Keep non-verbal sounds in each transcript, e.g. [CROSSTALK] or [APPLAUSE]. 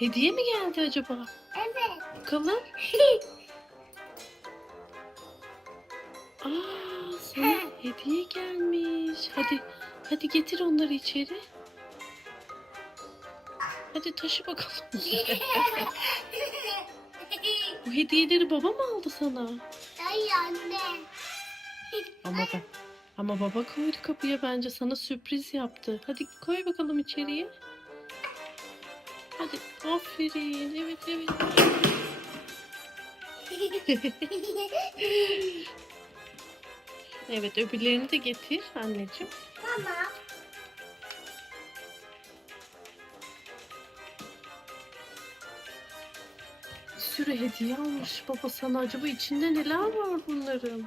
Hediye mi geldi acaba? Evet. Bakalım. [LAUGHS] Aa, sana hediye gelmiş. Hadi, hadi getir onları içeri. Hadi taşı bakalım. [LAUGHS] Bu hediyeleri baba mı aldı sana? Ay anne. Ama ben, ama baba koydu kapıya bence sana sürpriz yaptı. Hadi koy bakalım içeriye. Hadi aferin. Evet evet. Evet öbürlerini de getir anneciğim. tamam. Bir sürü hediye almış baba sana. Acaba içinde neler var bunların?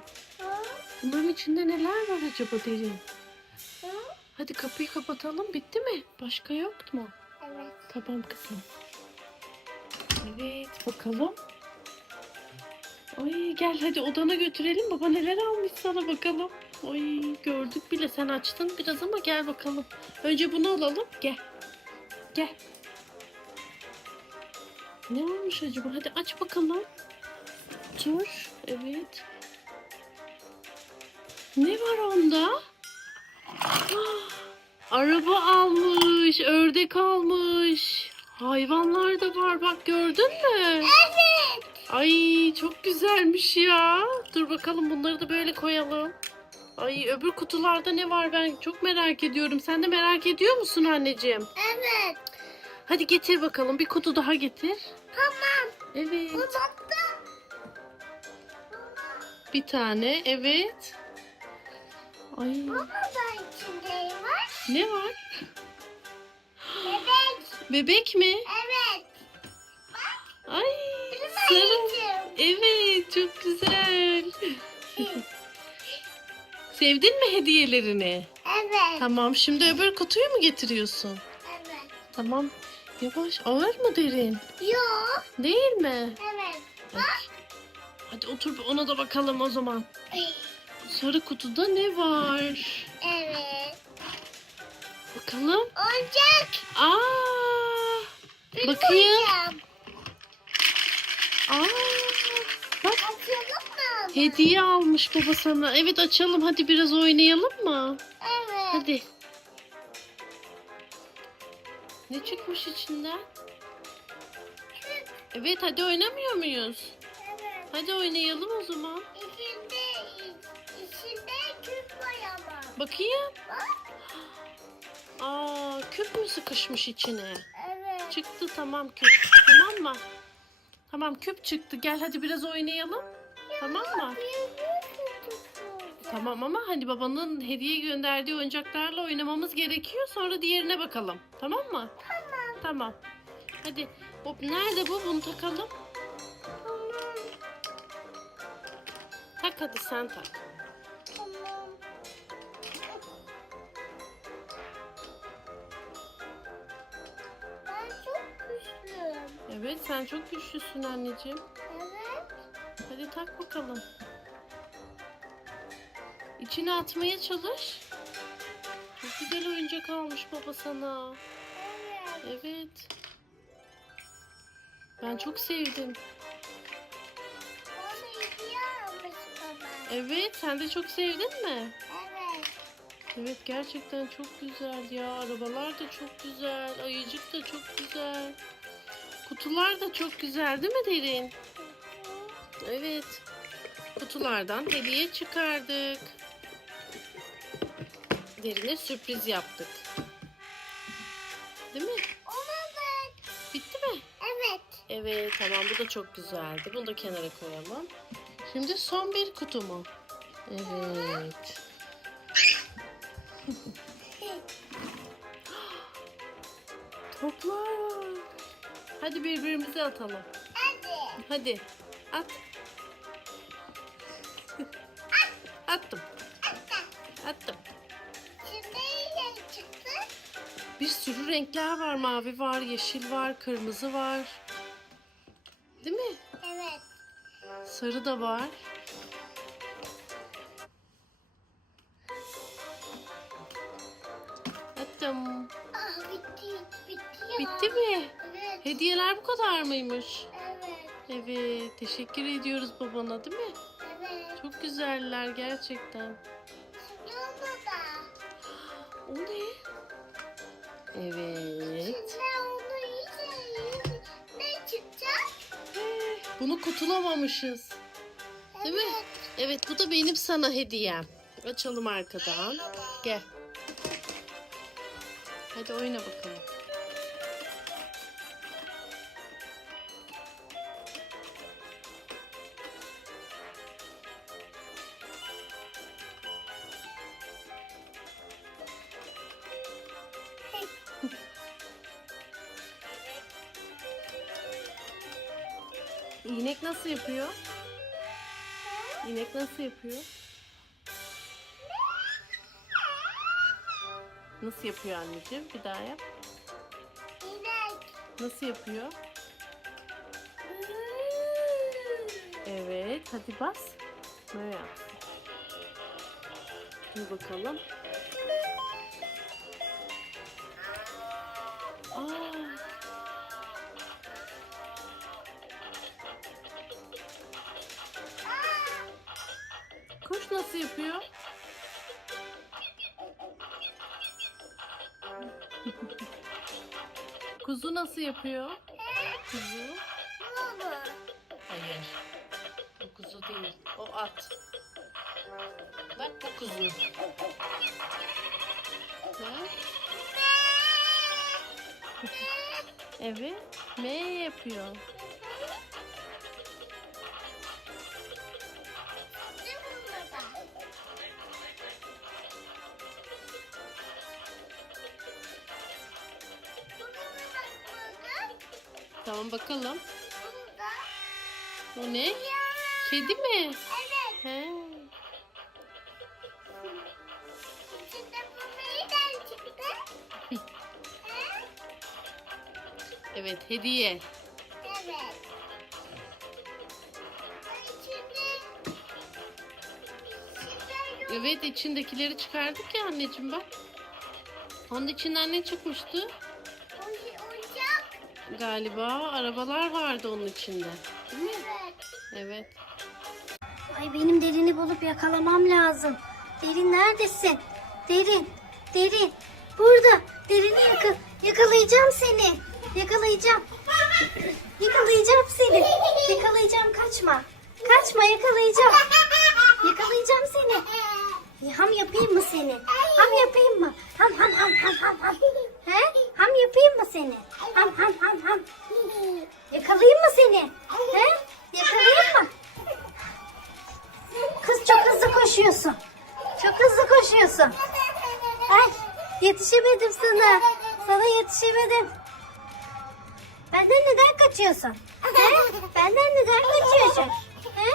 Bunların içinde neler var acaba derin? Ha? Hadi kapıyı kapatalım. Bitti mi? Başka yok mu? Tamam kızım. Evet bakalım. Ay gel hadi odana götürelim. Baba neler almış sana bakalım. Ay gördük bile sen açtın biraz ama gel bakalım. Önce bunu alalım. Gel. Gel. Ne olmuş acaba? Hadi aç bakalım. Dur. Evet. Ne var onda? Ah, Araba almış, ördek almış. Hayvanlar da var bak gördün mü? Evet. Ay çok güzelmiş ya. Dur bakalım bunları da böyle koyalım. Ay öbür kutularda ne var ben çok merak ediyorum. Sen de merak ediyor musun anneciğim? Evet. Hadi getir bakalım bir kutu daha getir. Tamam. Evet. Bu baktı. Bir tane evet. Ay Baba var. Ne var? Bebek. Bebek mi? Evet. Ay Benim sarı. Evet çok güzel. [LAUGHS] Sevdin mi hediyelerini? Evet. Tamam şimdi öbür kutuyu mu getiriyorsun? Evet. Tamam. Yavaş ağır mı derin? Yok. Değil mi? Evet. Hadi, hadi otur ona da bakalım o zaman. Ay, Sarı kutuda ne var? Evet. Bakalım. Oyuncak. Aa! Benim Bakayım. oyuncağım. Aa! Bak Açalım mı? hediye almış baba sana. Evet açalım hadi biraz oynayalım mı? Evet. Hadi. Ne çıkmış içinden? Evet hadi oynamıyor muyuz? Evet. Hadi oynayalım o zaman. İçinde, içinde küp var ama. Bakayım. Bak. Aa küp mü sıkışmış içine? Evet. Çıktı tamam küp. Tamam mı? Tamam küp çıktı. Gel hadi biraz oynayalım. Tamam mı? Tamam ama hani babanın hediye gönderdiği oyuncaklarla oynamamız gerekiyor. Sonra diğerine bakalım. Tamam mı? Tamam. Tamam. Hadi. Hop nerede bu? Bunu takalım. Tamam. Tak hadi sen tak. Evet sen çok güçlüsün anneciğim. Evet. Hadi tak bakalım. İçine atmaya çalış. Çok güzel oyuncak almış baba sana. Evet. Evet. Ben çok sevdim. Bana hediye almış baba. Evet, sen de çok sevdin mi? Evet. Evet, gerçekten çok güzel ya. Arabalar da çok güzel, ayıcık da çok güzel. Kutular da çok güzel değil mi Derin? Evet. Kutulardan hediye çıkardık. Derin'e sürpriz yaptık. Değil mi? Bak. Bitti mi? Evet. Evet tamam bu da çok güzeldi. Bunu da kenara koyalım. Şimdi son bir kutu mu? Evet. [LAUGHS] Toplar. Hadi birbirimize atalım. Hadi. Hadi at. Attım. Attım. Şimdi ne çıktı? Bir sürü renkler var. Mavi var, yeşil var, kırmızı var. Değil mi? Evet. Sarı da var. Attım. Ah bitti. Bitti. Bitti mi? Hediyeler bu kadar mıymış? Evet. Evet. Teşekkür ediyoruz babana değil mi? Evet. Çok güzeller gerçekten. Yolda da. O ne? Evet. İçinde onu yiyeceğiz. Ne çıkacak? Bunu kutulamamışız. Değil mi? Evet. Evet bu da benim sana hediyem. Açalım arkadan. Gel. Hadi oyna bakalım. Nasıl yapıyor? İnek nasıl yapıyor? Nasıl yapıyor anneciğim? Bir daha yap. İnek. Nasıl yapıyor? Evet, hadi bas. Böyle yap. Dur bakalım. Nasıl yapıyor? Kuzu nasıl yapıyor? Kuzu. Hayır. O kuzu değil. O at. Bak bu kuzu. Bak. Evet. M yapıyor. Bakalım. O ne? Kedi mi? Evet. He. Evet hediye. Evet. Evet içindekileri çıkardık ya anneciğim bak. Onun içinden ne çıkmıştı? Galiba arabalar vardı onun içinde. Değil mi? Evet. Evet. Ay benim derini bulup yakalamam lazım. Derin neredesin? Derin, derin. Burada. Derini yaka yakalayacağım seni. Yakalayacağım. Yakalayacağım seni. Yakalayacağım kaçma. Kaçma yakalayacağım. Yakalayacağım seni. Ham yapayım mı seni? Ham yapayım mı? Ham ham ham ham ham ham. He? Ham yapayım mı seni? Ham ham ham ham. Yakalayayım mı seni? He? Yakalayayım mı? Kız çok hızlı koşuyorsun. Çok hızlı koşuyorsun. Ay yetişemedim sana. Sana yetişemedim. Benden neden kaçıyorsun? He? Benden neden kaçıyorsun? He?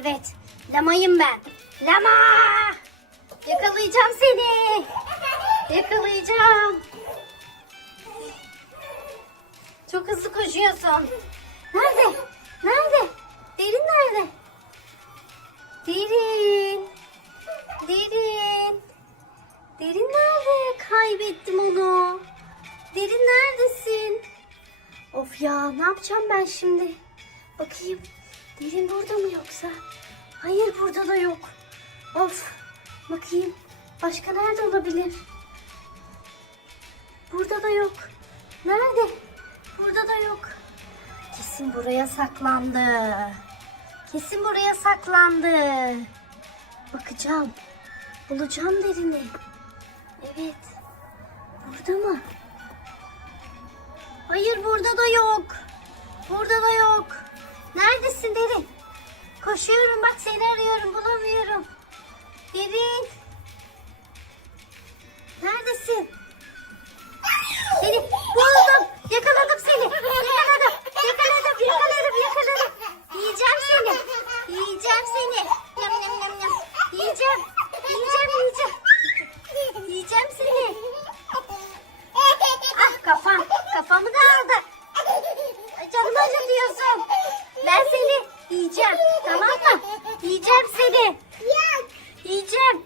Evet. Lamayım ben. Lama! Yakalayacağım seni. Yakalayacağım. Çok hızlı koşuyorsun. Nerede? Nerede? Derin nerede? Derin. Derin. Derin nerede? Kaybettim onu. Derin neredesin? Of ya ne yapacağım ben şimdi? Bakayım. Derin burada mı yoksa? Hayır burada da yok. Of. Bakayım. Başka nerede olabilir? Burada da yok. Nerede? Burada da yok. Kesin buraya saklandı. Kesin buraya saklandı. Bakacağım. Bulacağım derini. Evet. Burada mı? Hayır burada da yok. Burada da yok. Neredesin derin? Koşuyorum bak seni arıyorum bulamıyorum. Derin. Neredesin? Seni buldum. Yakaladım seni. Yakaladım. Yakaladım. Yakaladım. Yakaladım. Yiyeceğim seni. Yiyeceğim seni. Yam yam yam yam. Yiyeceğim. Yiyeceğim yiyeceğim. Yiyeceğim seni. Ah kafam. Kafamı da aldı. Ay, Canımı acıtıyorsun. Ben seni yiyeceğim. Tamam mı? Yiyeceğim seni. Yiyeceğim.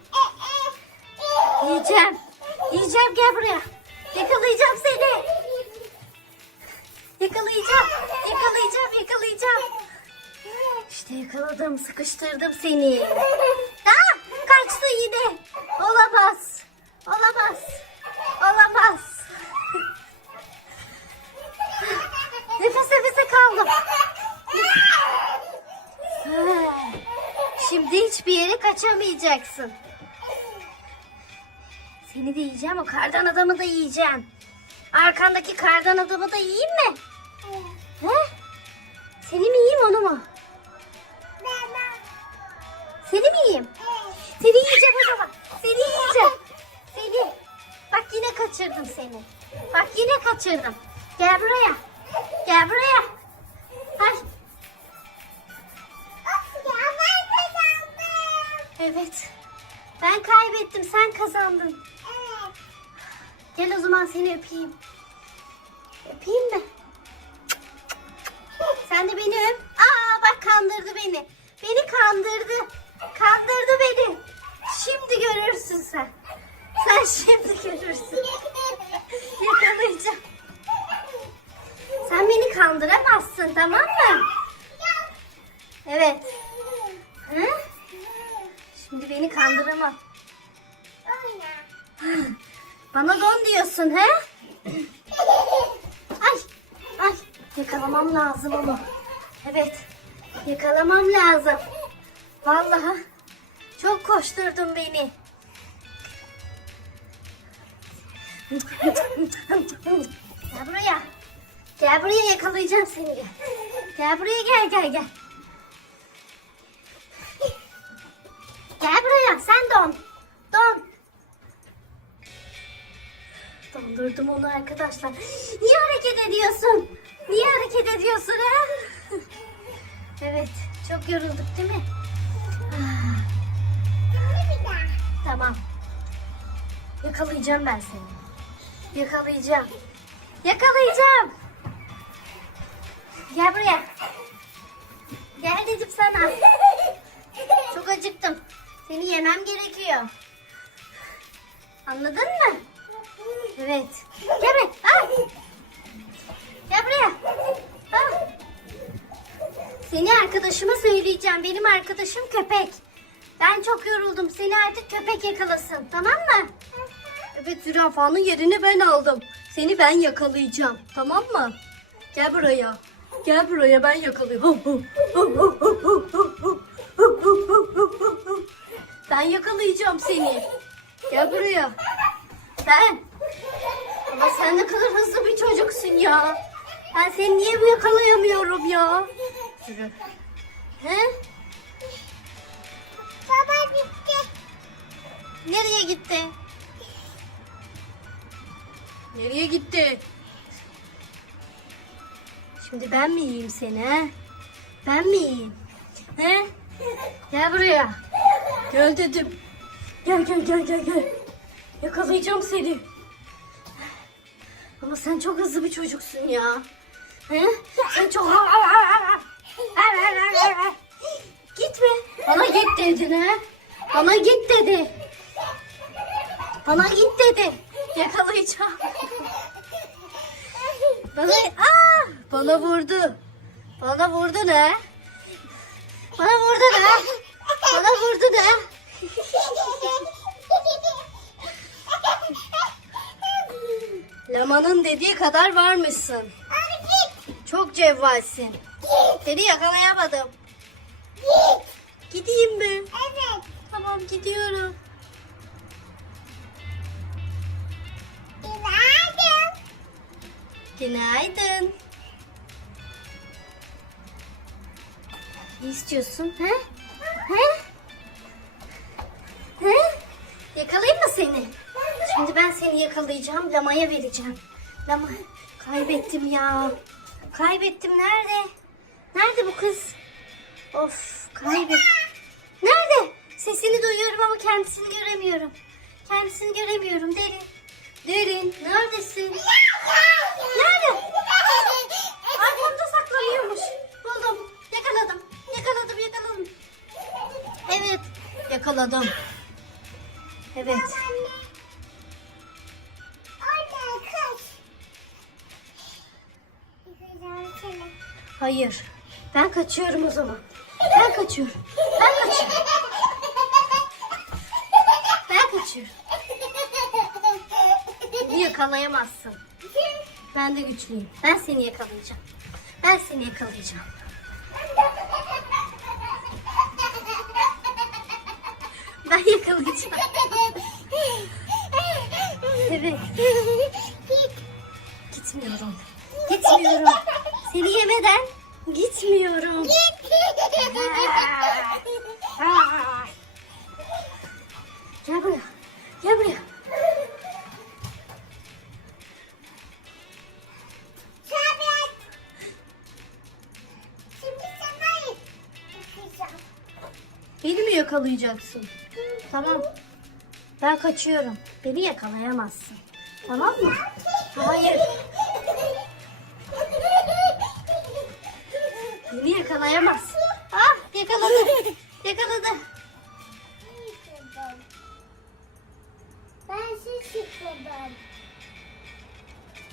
Yiyeceğim. Yiyeceğim gel buraya. Yakalayacağım seni. Yakalayacağım. Yakalayacağım. Yakalayacağım. İşte yakaladım. Sıkıştırdım seni. Ha, kaçtı yine. Olamaz. Olamaz. Olamaz. nefes nefese kaldım. Şimdi hiçbir yere kaçamayacaksın. Seni de yiyeceğim, o kardan adamı da yiyeceğim. Arkandaki kardan adamı da yiyeyim mi? He? Seni mi yiyeyim onu mu? Seni mi yiyeyim? Seni yiyeceğim o zaman. Seni yiyeceğim. Seni. Bak yine kaçırdım seni. Bak yine kaçırdım. Gel buraya. Gel buraya. Evet. Ben kaybettim. Sen kazandın. Gel o zaman seni öpeyim. Öpeyim mi? Sen de beni öp. Aa bak kandırdı beni. Beni kandırdı. Kandırdı beni. Şimdi görürsün sen. Sen şimdi görürsün. Yakalayacağım. Sen beni kandıramazsın tamam mı? Evet. Şimdi beni kandıramam. [LAUGHS] Bana don diyorsun he? [LAUGHS] Ay, ay yakalamam lazım onu. Evet, yakalamam lazım. Vallahi çok koşturdun beni. Gel buraya. Gel buraya yakalayacağım seni. Gel buraya gel gel gel. Gel buraya sen don. Don. Dondurdum onu arkadaşlar. Niye hareket ediyorsun? Niye hareket ediyorsun ha? evet, çok yorulduk değil mi? Tamam. Yakalayacağım ben seni. Yakalayacağım. Yakalayacağım. Gel buraya. Gel dedim sana. Çok acıktım. Seni yemem gerekiyor. Anladın mı? Evet. Gel buraya. Al. Gel buraya. Al. Seni arkadaşıma söyleyeceğim. Benim arkadaşım köpek. Ben çok yoruldum. Seni artık köpek yakalasın. Tamam mı? Evet zürafanın yerini ben aldım. Seni ben yakalayacağım. Tamam mı? Gel buraya. Gel buraya ben yakalayayım. Ben yakalayacağım seni. Gel buraya. Sen. Ama sen ne kadar hızlı bir çocuksun ya. Ben seni niye bu yakalayamıyorum ya? Yürü. He? Baba gitti. Nereye gitti? Nereye gitti? Şimdi ben mi yiyeyim seni he? Ben mi yiyeyim? He? Gel buraya. Gel dedim. Gel gel gel gel gel. Yakalayacağım seni. Ama sen çok hızlı bir çocuksun ya. He? Sen çok... Gitme. Bana git dedin ha? Bana git dedi. Bana git dedi. Yakalayacağım. Bana, aa, bana vurdu. Bana vurdu ne? Bana vurdu ne? Bana vurdu ne? Lamanın dediği kadar varmışsın. Çok cevvalsin. Seni yakalayamadım. Gideyim mi? Evet. Tamam gidiyorum. Günaydın. Günaydın. Ne istiyorsun? He? He? Yakalayayım mı seni? Şimdi ben seni yakalayacağım. Lamaya vereceğim. Lama kaybettim ya. Kaybettim. Nerede? Nerede bu kız? Of kaybettim. Nerede? Sesini duyuyorum ama kendisini göremiyorum. Kendisini göremiyorum. Derin. Derin. Neredesin? Nerede? Arkamda saklanıyormuş. Buldum. Yakaladım. Yakaladım yakaladım. Evet. Yakaladım. Evet. Hayır. Ben kaçıyorum o zaman. Ben kaçıyorum. Ben kaçıyorum. Ben kaçıyorum. Beni yakalayamazsın. Ben de güçlüyüm. Ben seni yakalayacağım. Ben seni yakalayacağım. Ben yakalayacağım. Evet. Gitmiyorum. Gitmiyorum. Seni yemeden gitmiyorum. Aa. Gel buraya. Gel buraya. Beni mi yakalayacaksın? Tamam. Ben kaçıyorum. Beni yakalayamazsın. Tamam mı? Hayır. Beni yakalayamazsın. Ah yakaladı. Yakaladı. Ben siz yıkadım.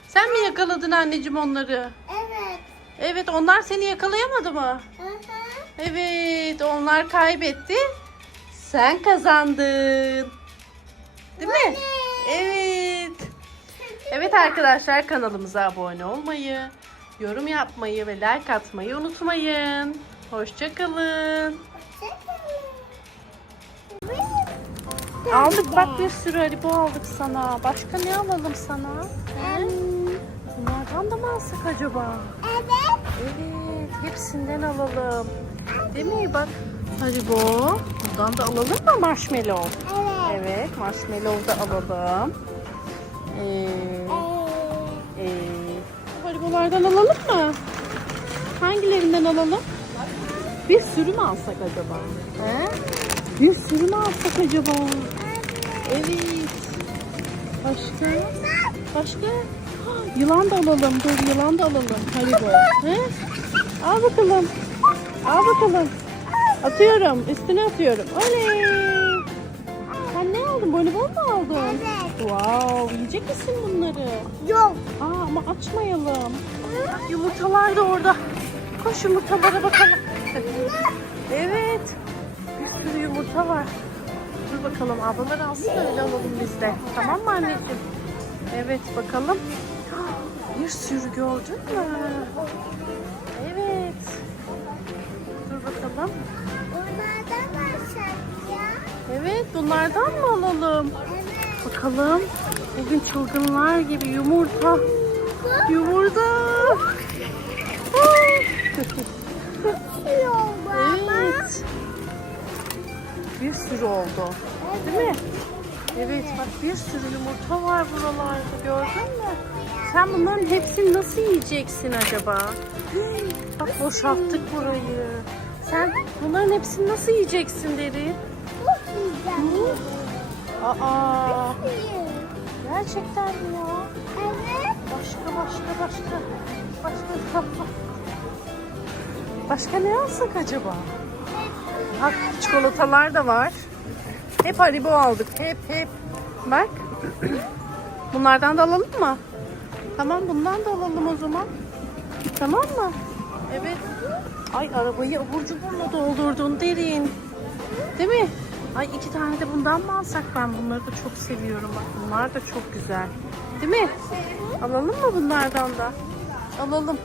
Sen mi yakaladın anneciğim onları? Evet. Evet onlar seni yakalayamadı mı? Hı hı. Evet onlar kaybetti. Sen kazandın. Değil mi? Evet. Evet arkadaşlar kanalımıza abone olmayı, yorum yapmayı ve like atmayı unutmayın. Hoşçakalın. Aldık bak bir sürü haribo aldık sana. Başka ne alalım sana? He? Bunlardan da mı alsak acaba? Evet. Evet, hepsinden alalım. Değil mi? Bak haribo. Buradan da alalım mı marshmallow? Evet. Evet, marshmallow da alalım. Ee, Ee, ee, haribolardan alalım mı? Hangilerinden alalım? Bir sürü mü alsak acaba? He? Bir sürü mü alsak acaba? Evet. Başka? Başka? Yılan da alalım. Dur yılan da alalım. Haribo. He? Al bakalım. Al bakalım. Atıyorum. Üstüne atıyorum. Oley. Sen ne aldın? Voleybol mu aldın? Evet. Wow. Yiyecek misin bunları? Yok. Aa ama açmayalım. Yumurtalar da orada. Koş yumurtalara bakalım. evet. Bir sürü yumurta var. Dur bakalım ablalar alsın öyle alalım biz de. Tamam mı anneciğim? Evet bakalım. Bir sürü gördün mü? Evet. Dur bakalım. Evet bunlardan mı alalım? Bakalım. Bugün çılgınlar gibi yumurta. Yumurta. Evet. Bir sürü oldu. Değil mi? Evet bak bir sürü yumurta var buralarda gördün mü? Sen bunların hepsini nasıl yiyeceksin acaba? Bak boşalttık burayı. Sen bunların hepsini nasıl yiyeceksin derin? Yiyeceğim. Aa, gerçekten mi ya? Evet. Başka başka başka. Başka Başka ne alsak acaba? Bak çikolatalar da var. Hep haribo aldık. Hep hep. Bak. Bunlardan da alalım mı? Tamam bundan da alalım o zaman. Tamam mı? Evet. Ay arabayı abur cuburla doldurdun derin. Değil mi? Ay iki tane de bundan mı alsak ben bunları da çok seviyorum. Bak bunlar da çok güzel. Değil mi? Alalım mı bunlardan da? Alalım.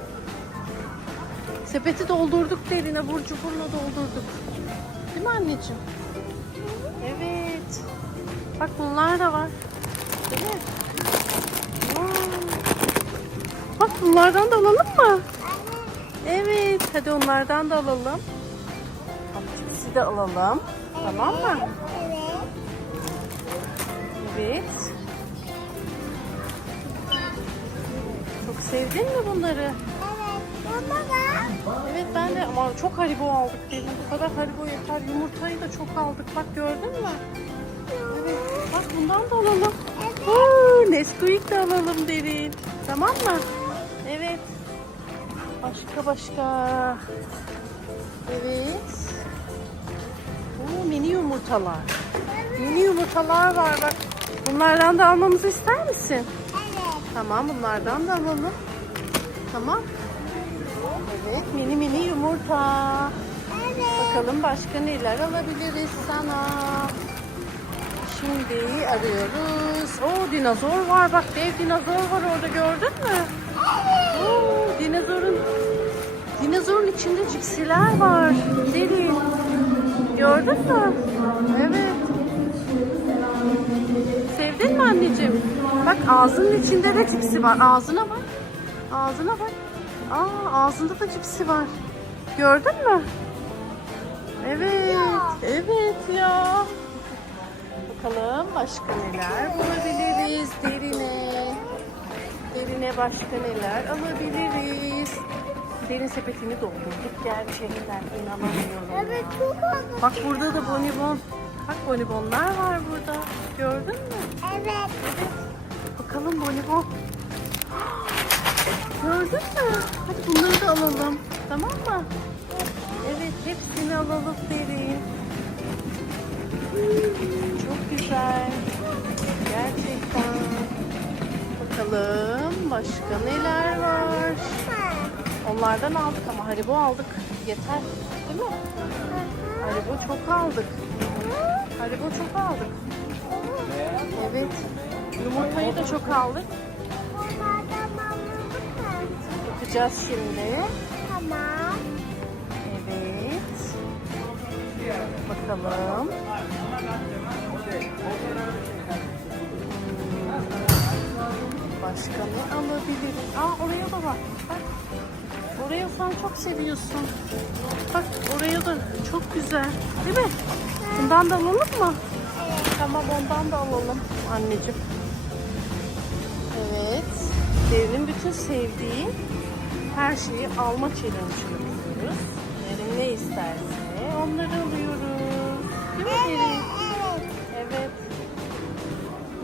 Sepeti doldurduk derin abur cuburla doldurduk. Değil mi anneciğim? Evet. Bak bunlar da var. Değil mi? Bak bunlardan da alalım mı? Evet. Hadi onlardan da alalım. Cipsi de alalım. Tamam mı? Evet. Evet. Çok sevdin mi bunları? Evet. Baba da. Evet ben de ama çok haribo aldık dedim. Bu kadar haribo yeter. Yumurtayı da çok aldık. Bak gördün mü? Evet. Bak bundan da alalım. Oo, Nesquik de alalım derin. Tamam mı? Evet. Başka başka. Evet. Mini yumurtalar. Mini yumurtalar var bak. Bunlardan da almamızı ister misin? Evet. Tamam bunlardan da alalım. Tamam. Evet mini mini yumurta. Evet. Bakalım başka neler alabiliriz sana. Şimdi arıyoruz. Oo dinozor var bak dev dinozor var orada gördün mü? Oo, dinozorun dinozorun içinde cipsiler var. Deli. Gördün mü? Evet. Sevdin mi anneciğim? Bak ağzının içinde de cipsi var. Ağzına bak. Ağzına bak. Aa ağzında da cipsi var. Gördün mü? Evet. Evet ya. Bakalım başka neler bulabiliriz derine. Derine başka neler alabiliriz. Derin sepetini doldurduk gerçekten inanamıyorum. Evet çok oldu. Bak burada da bonibon. Bak bonibonlar var burada. Gördün mü? Evet. Bakalım bonibon. Gördün mü? Hadi bunları da alalım. Tamam mı? Evet hepsini alalım derin. Çok güzel. Gerçekten. Bakalım başka neler var. Onlardan aldık ama haribo aldık. Yeter. Değil mi? Haribo çok aldık. Haribo çok aldık. Evet. Yumurtayı da çok aldık. Bakacağız şimdi. Tamam. Evet. Bakalım. Başka ne alabilirim? Aa oraya da bak. Oraya sen çok seviyorsun. Bak oraya da çok güzel. Değil mi? Bundan da alalım mı? Tamam ondan da alalım anneciğim. Evet. Devrin bütün sevdiği her şeyi alma challenge'ını yapıyoruz. Derin ne isterse onları alıyoruz. Değil mi Derin? Evet. Evet.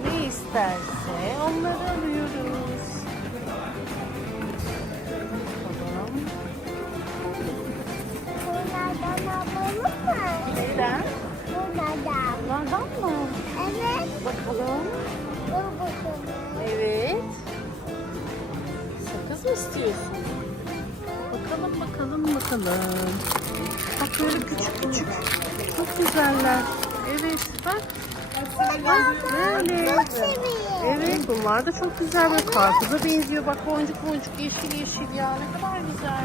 Ne isterse onları alıyoruz. Bunlardan. Bunlardan mı? Evet. Bakalım. Evet. Sakız mı istiyorsun? Bakalım bakalım bakalım. Bak küçük küçük. Çok güzeller. Evet bak. Bak böyle. Evet bunlar da çok güzel. Böyle karpuza benziyor. Bak boncuk boncuk yeşil yeşil ya. Ne kadar güzel.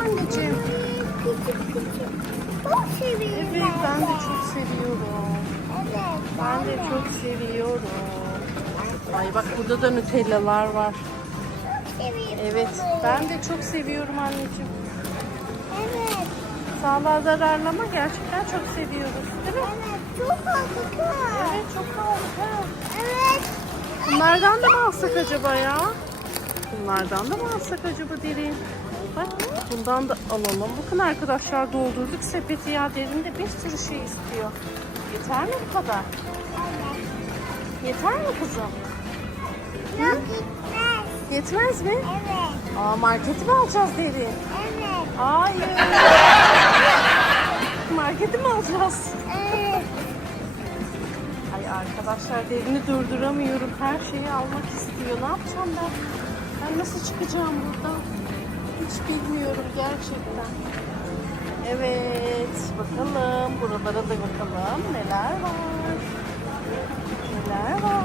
Anneciğim. Çok seviyorum. Evet ben de çok seviyorum. Evet. Ben de çok seviyorum. Ay bak burada da nutellalar var. Çok seviyorum. Evet, ben de çok seviyorum anneciğim. Evet. Sağlığa zararlı ama gerçekten çok seviyoruz. Değil mi? Evet. Çok aldık ha. Evet, çok aldık ha. Evet. Bunlardan da mı alsak acaba ya? Bunlardan da mı alsak acaba derin? Bak, bundan da alalım. Bakın arkadaşlar doldurduk sepeti ya. Derin de bir sürü şey istiyor. Yeter mi bu kadar? Yeter mi kızım? Yok gitmez. Yetmez mi? Evet. Aa marketi mi alacağız derin? Evet. Hayır. [LAUGHS] Marketi mi alacağız? Evet. Ay arkadaşlar derini durduramıyorum. Her şeyi almak istiyor. Ne yapacağım ben? Ben nasıl çıkacağım buradan? Hiç bilmiyorum gerçekten. Evet. Bakalım. Buralara da bakalım. Neler var? Neler var?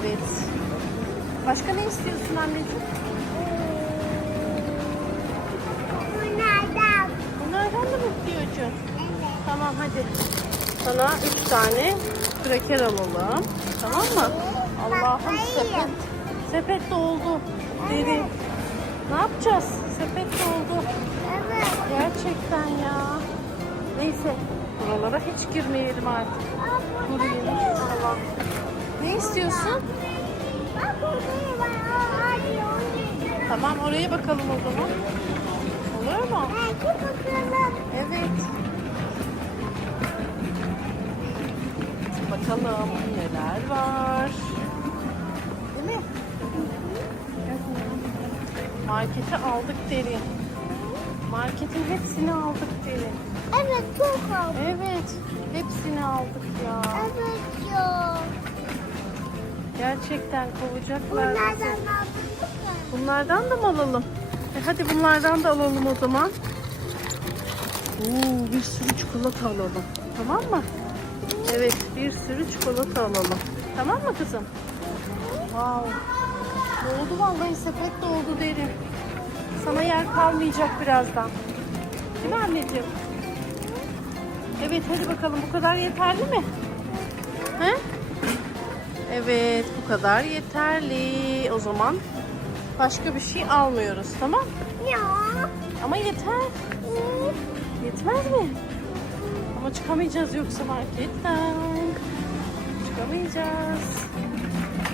Evet. Başka ne istiyorsun anneciğim? Bunlardan. Bunlardan da mı istiyorsun? Evet. Tamam hadi. Sana üç tane kraker alalım. Tamam mı? Allah'ım sepet. Sepet doldu. Deri. Ne yapacağız? Sepet doldu. Evet. Gerçekten ya. Neyse. Buralara hiç girmeyelim artık. Aa, Kuru burada yemiş değil. falan. Ne istiyorsun? Tamam oraya bakalım o zaman. Olur mu? Evet. Bakalım neler var. Markete aldık derin. Marketin hepsini aldık derin. Evet çok aldım. Evet. Hepsini aldık ya. Evet ya. Gerçekten kovacaklar bizi. Bunlardan aldık mı? Bunlardan da mı alalım? E hadi bunlardan da alalım o zaman. Oo, bir sürü çikolata alalım. Tamam mı? Evet, bir sürü çikolata alalım. Tamam mı kızım? Wow. Doldu vallahi sepet doldu derin. Sana yer kalmayacak birazdan. Değil mi anneciğim? Evet hadi bakalım bu kadar yeterli mi? He? Evet bu kadar yeterli. O zaman başka bir şey almıyoruz tamam? Ya. Ama yeter. Yetmez mi? Ama çıkamayacağız yoksa marketten. Çıkamayacağız.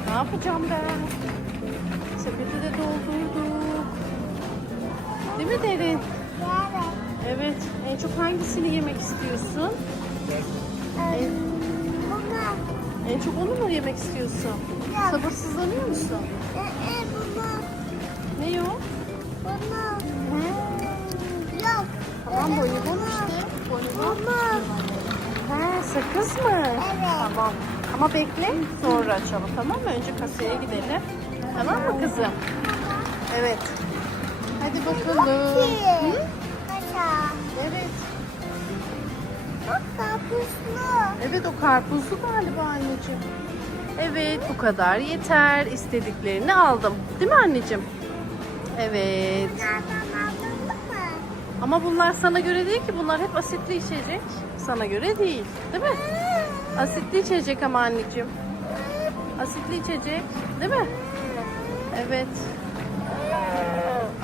Ne yapacağım ben? Sepeti de doldurduk. Değil mi Derin? Evet. Evet. En çok hangisini yemek istiyorsun? Bunu. en çok onu mu yemek istiyorsun? Yok. Sabırsızlanıyor musun? Ee, e, bunu. Ne o? Bunu. Yok. Tamam bonibon işte. Bonibon. Ha sakız mı? Evet. Tamam. Ama bekle sonra açalım tamam mı? Önce kasaya gidelim. Tamam mı kızım? Evet. Hadi bakalım. Hı? Evet. Bak karpuzlu. Evet o karpuzlu galiba anneciğim. Evet bu kadar yeter. İstediklerini aldım. Değil mi anneciğim? Evet. Ama bunlar sana göre değil ki. Bunlar hep asitli içecek. Sana göre değil. Değil mi? Asitli içecek ama anneciğim. Asitli içecek. Değil mi? Evet.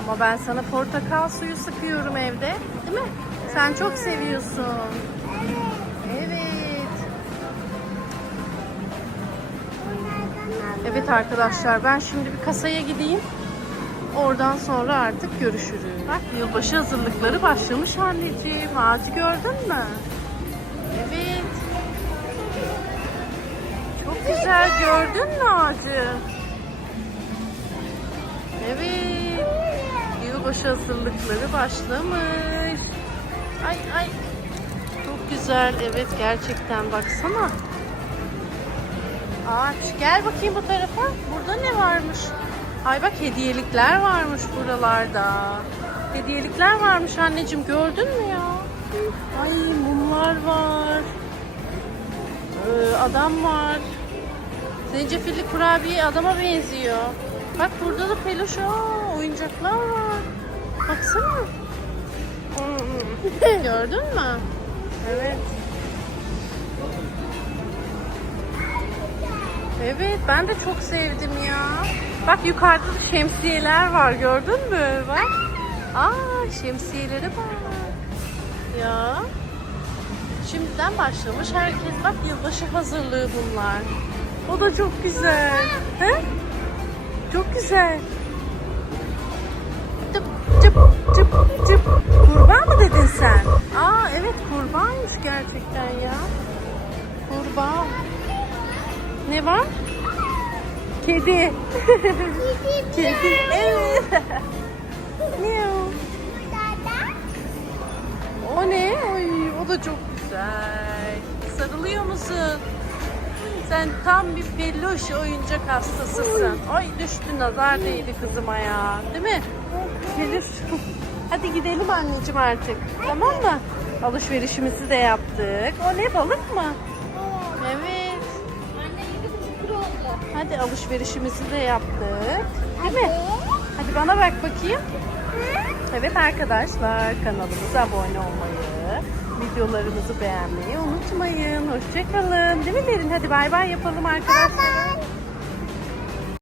Ama ben sana portakal suyu sıkıyorum evde. Değil mi? Sen çok seviyorsun. Evet. Evet arkadaşlar ben şimdi bir kasaya gideyim. Oradan sonra artık görüşürüz. Bak yılbaşı hazırlıkları başlamış anneciğim. Ağacı gördün mü? Evet. Çok güzel gördün mü ağacı? Evet. Yılbaşı hazırlıkları başlamış. Ay ay. Çok güzel. Evet gerçekten baksana. Ağaç. Gel bakayım bu tarafa. Burada ne varmış? Ay bak hediyelikler varmış buralarda. Hediyelikler varmış anneciğim gördün mü ya? Ay mumlar var. Ee, adam var. Zencefilli kurabiye adama benziyor. Bak burada da peluş aa, oyuncaklar var. Baksana. [LAUGHS] Gördün mü? Evet. Evet ben de çok sevdim ya. Bak yukarıda da şemsiyeler var gördün mü? Bak. Aa şemsiyeleri bak. Ya. Şimdiden başlamış herkes. Bak yılbaşı hazırlığı bunlar. O da çok güzel. He? Çok güzel. Tıp tıp tıp tıp. Kurban mı dedin sen? Aa evet kurbanmış gerçekten ya. Kurban. Ne var? Kedi. Kedi. Evet. Miau. O ne? Ay, o da çok güzel. Sarılıyor musun? Sen tam bir peluş oyuncak hastasısın. Ay düştü nazar değdi kızıma ya. Değil mi? Peluş. Hadi gidelim anneciğim artık. Tamam mı? Alışverişimizi de yaptık. O ne balık mı? Evet. Hadi alışverişimizi de yaptık. Değil mi? Hadi bana bak bakayım. Evet arkadaşlar kanalımıza abone olmayı, videolarımızı beğenmeyi unutmayın. Hoşçakalın. Değil mi Derin? Hadi bay bay yapalım arkadaşlar.